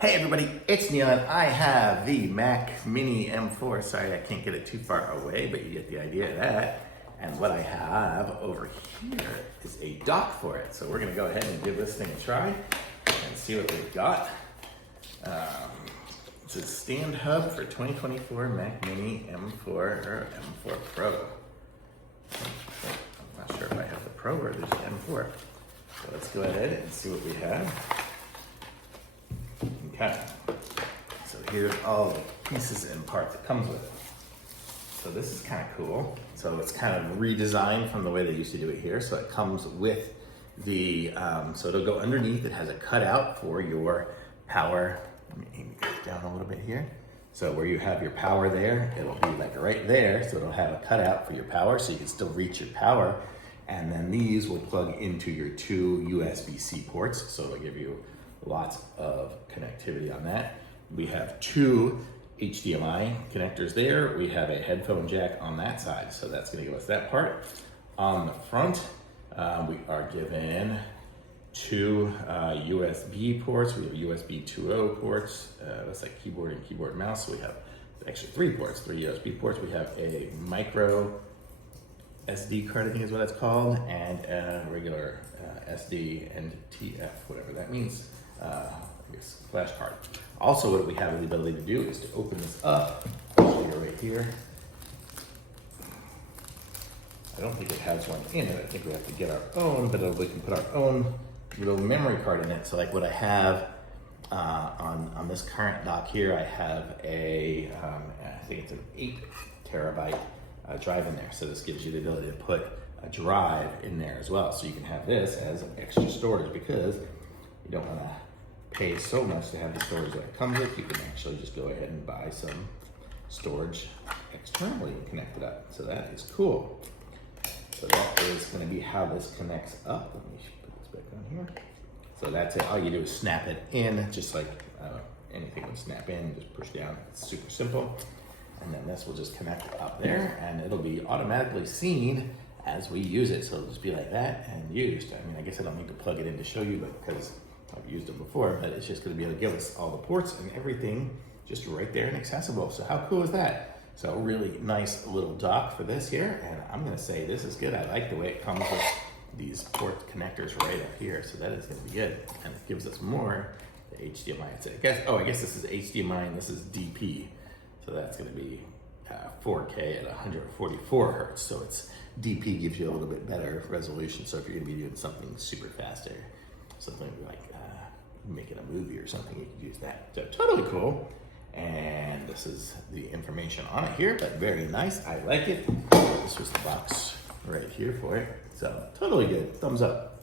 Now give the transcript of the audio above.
Hey everybody, it's Neil and I have the Mac Mini M4. Sorry, I can't get it too far away, but you get the idea of that. And what I have over here is a dock for it. So we're gonna go ahead and give this thing a try and see what we've got. It's a stand hub for 2024 Mac Mini M4 or M4 Pro. I'm not sure if I have the Pro or there's the M4. So let's go ahead and see what we have. Okay, so here's all the pieces and parts that comes with it. So this is kind of cool. So it's kind of redesigned from the way they used to do it here. So it comes with the, so it'll go underneath. It has a cutout for your power. Let me aim it down a little bit here. So where you have your power there, it'll be like right there. So it'll have a cutout for your power so you can still reach your power. And then these will plug into your two USB-C ports. So it'll give you lots of connectivity on that. We have two HDMI connectors there. We have a headphone jack on that side, so that's gonna give us that part. On the front, we are given two USB ports. We have USB 2.0 ports. That's like keyboard and keyboard mouse. So we have actually three ports, three USB ports. We have a micro SD card, I think is what it's called, and a regular SD and TF, whatever that means. I guess flash card. Also, what we have the ability to do is to open this up. Right here. I don't think it has one in it. I think we have to get our own, but we can put our own little memory card in it. So like what I have on this current dock here, I have a, I think it's an 8 terabyte drive in there. So this gives you the ability to put a drive in there as well. So you can have this as extra storage because you don't want to pay so much to have the storage that it comes with. You can actually just go ahead and buy some storage externally and connect it up. So that is cool. So that is going to be how this connects up. Let me put this back on here. So that's it. All you do is snap it in, just like anything would snap in. Just push down. It's super simple. And then this will just connect up there, and it'll be automatically seen as we use it. So it'll just be like that and used. I mean, I guess I don't need to plug it in to show you, but because I've used it before, but it's just gonna be able to give us all the ports and everything just right there and accessible. So how cool is that? So really nice little dock for this here. And I'm gonna say this is good. I like the way it comes with these port connectors right up here. So that is gonna be good. And it gives us more the HDMI. I guess this is HDMI and this is DP. So that's gonna be 4K at 144 hertz. So it's DP gives you a little bit better resolution. So if you're gonna be doing something super fast or something like making a movie or something, you can use that. So totally cool. And this is the information on it here, but very nice. I like it. This was the box right here for it. So totally good. Thumbs up.